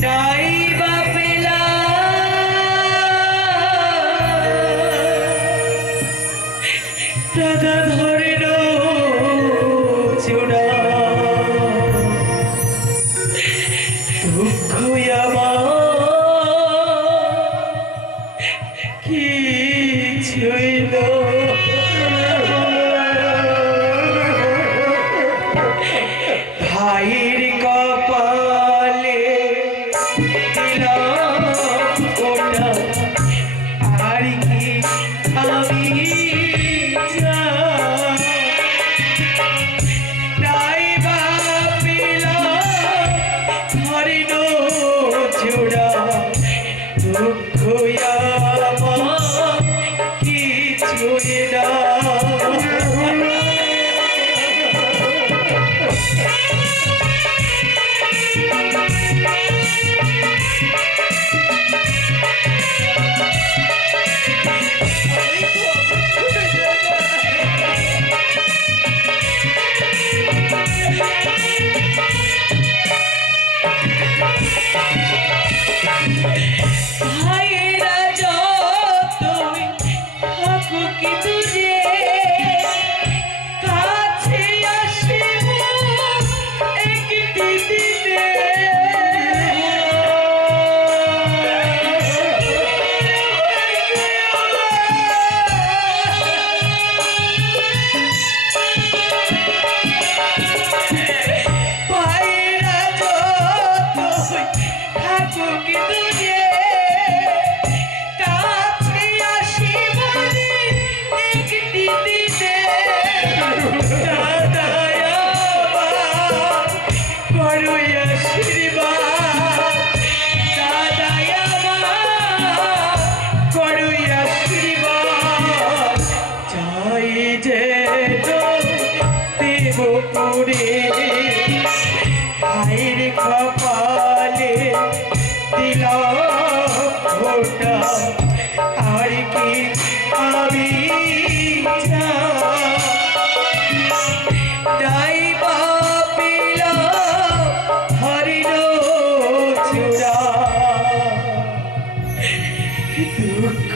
night. কিছুই না ওরে ভাইয়ের কপালে দিল ভোটা আর কি আমি তাই পাপিল হরিণ চূড়া দুঃখ